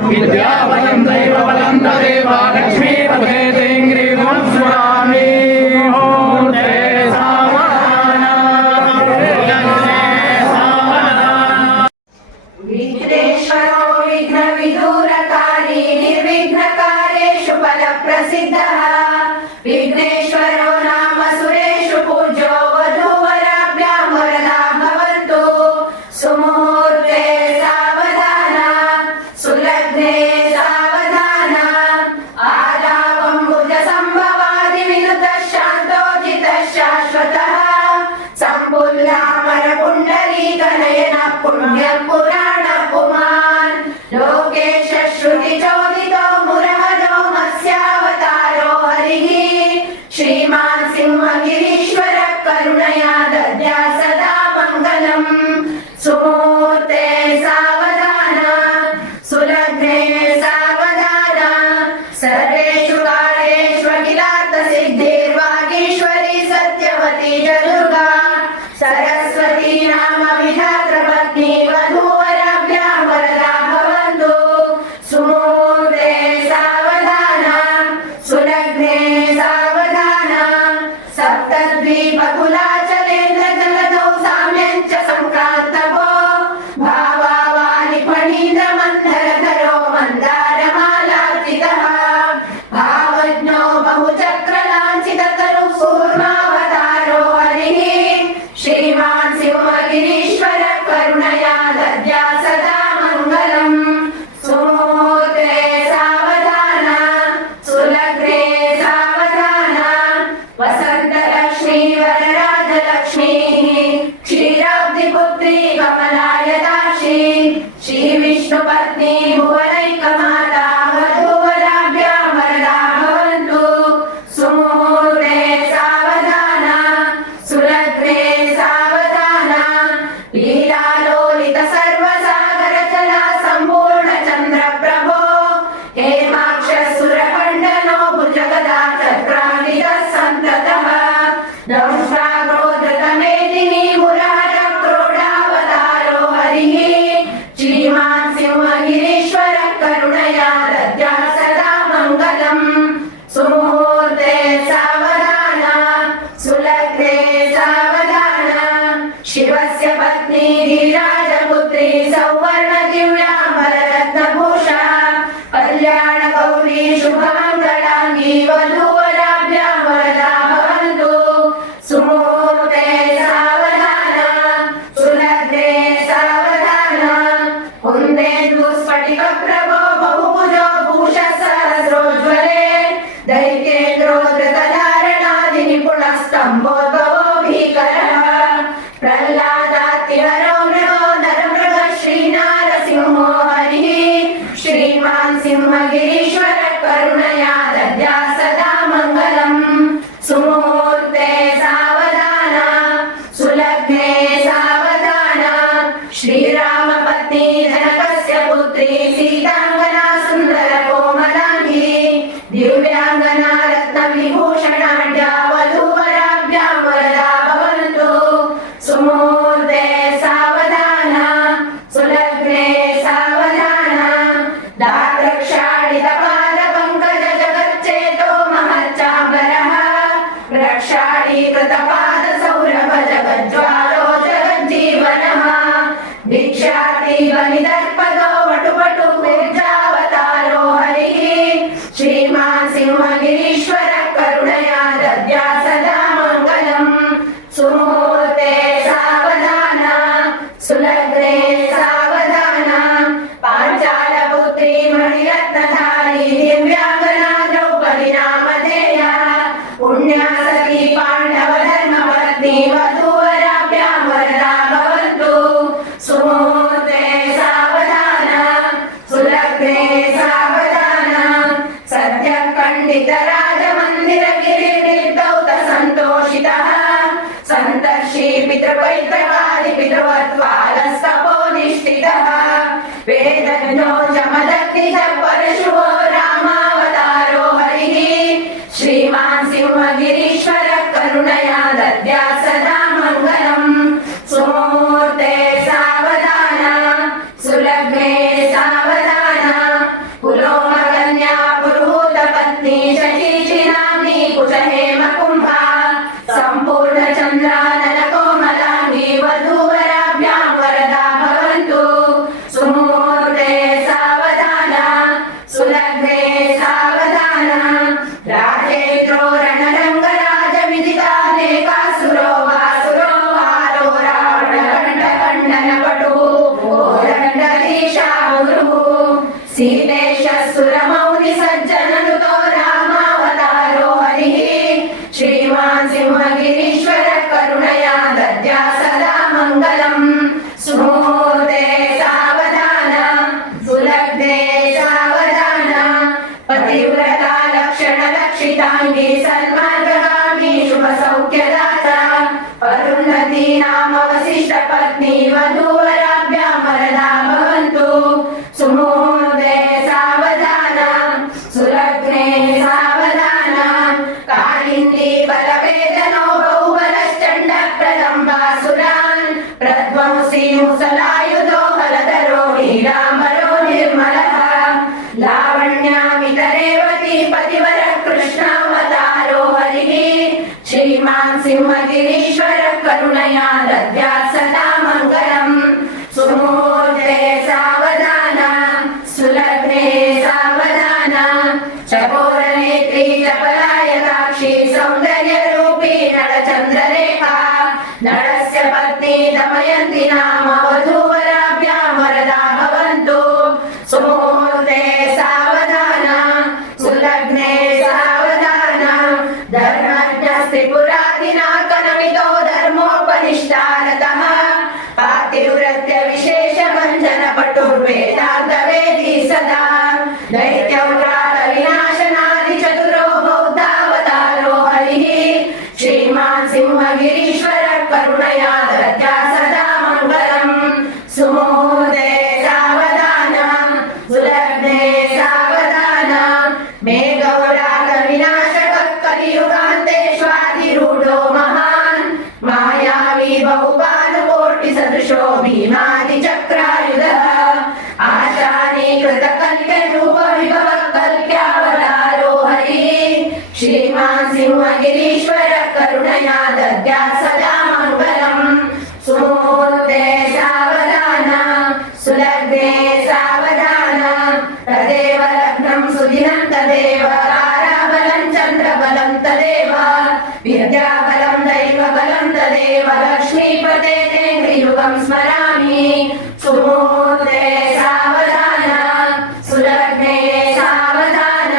विद्याबलं दैवबलं तदेव लक्ष्मीपते तेङ्ग्रीवं स्मरामि मुहूर्ते सावधान विघ्नेश्वरो विघ्नविदूरकारी निर्विघ्नकार्येषु फलप्रसिद्धः विघ्नेश्वरो नाम सुरेषु पूज्यो वधूवराभ्यां वरदा भवन्तु सुमुहूर्ते सावधान सुलग्ने सावधान आदावम्बुजसम्भवादिविनुतः शान्तोजितः शाश्वतः सम्पुल्लामरपुण्डरीकनयनः पुण्यं पुराण पुमान् लोकेश श्रुतिचोदितो मुरहरो मत्स्यावतारो हरिः श्रीमान् सिंहगिरीश्वर करुणया दद्या सदा मङ्गलम् सुमुहूर्ते सावधान सुलग्ने सावधान सर्वेषु कार्येषु अखिलार्थसिद्धिर्वागीश्वरी सत्यवती च दुर्गा सरस्वती नाम विधातृपत्नी वधूवराभ्यां वरदा भवन्तु सुमुहूर्ते सावधान सुलग्ने सावधान सप्तद्वीपकुलाचलेन्द्रजलदौ साम्यं च संक्रान्तवो भावावानि फणीन्द्रमन्धरधरो मन्दारमालार्चितः भावज्ञो बहुचक्रलाञ्छिततरुः कूर्मावतारो हरिः श्रीमान् सिंहगिरीश्वर करुणया दद्या सदा मङ्गलम् सुमुहूर्ते सावधान सुलग्ने सावधान वसन्तलक्ष्मी वरराजलक्ष्मीः क्षीराब्धिपुत्री कमलायताक्षी श्रीविष्णुपत्नी भुवनैकमाता वधूवराभ्यां वरदा भवन्तु सुमुहूर्ते सावधान सुलग्ने सावधान लीलालोलित सर्वसागरचला सम्पूर्णचन्द्रप्रभो हेमाक्षसुरखण्डनो भुजगदा चक्रान्वितः सन्ततः दंष्ट्राग्रोधतमेदिनी मुरार क्रोडावतारो हरिः श्रीमान् सिंहगिरीश्वर करुणया दद्या सदा मङ्गलम् सुमुहूर्ते सावधान सुलग्ने सावधान शिवस्य पत्नी गिरिराजपुत्री सौवर्णदिव्याम्बररत्नभूषा कल्याणगौरी शुभमङ्गलाङ्गी वधूवराभ्यां वरदा भवन्तु सुमुहूर्ते सावधान सुलग्ने सावधान कुन्देन्दुस्फटिकप्रभो बहुभुजो भूषसहस्रोज्ज्वले दैत्येन्द्रोद्धतधारणादिनिपुणस्तम्भोद्भवो भीकरः प्रह्लादातिहरो मृगो नरमृगः श्रीनारसिंहो हरिः श्रीमान् सिंहगिरीश्वर करुणया दद्या सदा मङ्गलम् सुमुहूर्ते सावधान सुलग्ने सावधान श्रीरामपत्नी जनकस्य पुत्री सीताङ्गना सुन्दर कोमलाङ्गी दिव्यांगना रत्नविभूषणाढ्या वधूवराभ्यां वरदा भवन्तु सुमुहूर्ते सावधान सुलग्ने सावधान दाद्रक्षाडितपादपङ्कज जगच्चेतो महच्चाम्बरः प्रक्षाळीकृतपादसौरभ जगज्ज्वालो जगज्जीवनः भिक्षातीवनिदर्पदो वटुपटु पूजावतारो हरिः श्रीमान् सिंहगिरीश्वर करुणया दद्या सदा मङ्गलम् सुमुहूर्ते सावधान सुलग्ने सावधान पाञ्चालपुत्री मणिरत्नधारी दिव्यांगना द्रौपदी नामधेया पुण्या सती पाण्डव धर्मपत्नी वधूवराभ्यां वरदा भवन्तु सुमुहूर्ते सावधान सुलग्ने सावधान सद्यः खण्डित राजमन्दिर गिरिर्दौत सन्तोषितः सन्तर्षि पितृपैत्रकादि पितृवत्पालस्तपो निष्ठितः वेदज्ञो जमदग्निः परशुवो रामावतारो हरिः श्रीमान् सिंहगिरीश्वर करुणया दद्या सदा मङ्गलम् सुमुहूर्ते सावधान सुलग्ने सावधान सीतेश सुरमौनि सज्जननुतो रामावतारो हरिः श्रीमान् सिंहगिरीश्वर करुणया दद्या सदा मङ्गलम् सुमुहूर्ते सावधान सुलग्ने सावधान पतिव्रता लक्षण लक्षिताङ्गी सन्मार्गगामी शुभ सौख्यदाता अरुन्धती नाम वसिष्ठ पत्नी वधूवराभ्यां वरदा भवन्तु सुमुहूर्ते सावधान सुलग्ने सावधान कालिन्दी बलवेदनो बहुबलश्चण्डप्रदं वासुरान् प्रध्वंसी मुसलायुधो हलधरो नीलाम्बरो निर्मलः लावण्यामितरेवती पतिवर कृष्णावतारो हरिः श्रीमान् सिंहगिरीश्वर करुणया दद्यात् सदा मङ्गलम् सुमुहूर्ते सावधान सुलग्ने सावधान चकोरनेत्री चपलायताक्षी सौन्दर्यरूपी नळचन्द्ररेखा नळस्य पत्नी दमयन्ती नाम वधूवराभ्यां वरदा भवन्तु सुमुहूर्ते सावधान सुलग्ने सावधान धर्मज्ञस्त्रिपुरादिनाकनमितो धर्मोपनिष्ठारतः पातिव्रत्य विशेष भञ्जन पटुर्वेदान्तवेदी सदा दैत्यव्रात विनाशनादि चतुरो बौद्धावतारो हरिः श्रीमान् सिंहगिरीश्वर करुणया दद्या सदा मङ्गलम् सुमुहूर्ते सावधान सुलग्ने सावधान मेघव्रात विनाशकः कलियुगान्तेष्वाधिरूढो महान् मायावी बहुबाणकोटिसदृशो भीमादिचक्रायुधः आशानीकृतकल्प्यरूप विभवः कल्प्यावतारो हरिः श्रीमान् सिंहगिरीश्वर करुणया दद्यात् सदा मङ्गलम् सुमुहूर्ते सावधान सुलग्ने सावधान तदेव लग्नं सुदिनं तदेव ताराबलं चन्द्रबलं तदेव विद्याबलं दैवबलं तदेव लक्ष्मीपते तेन्द्रियुगं स्मरामि सुमुहूर्ते सावधान सुलग्ने सावधान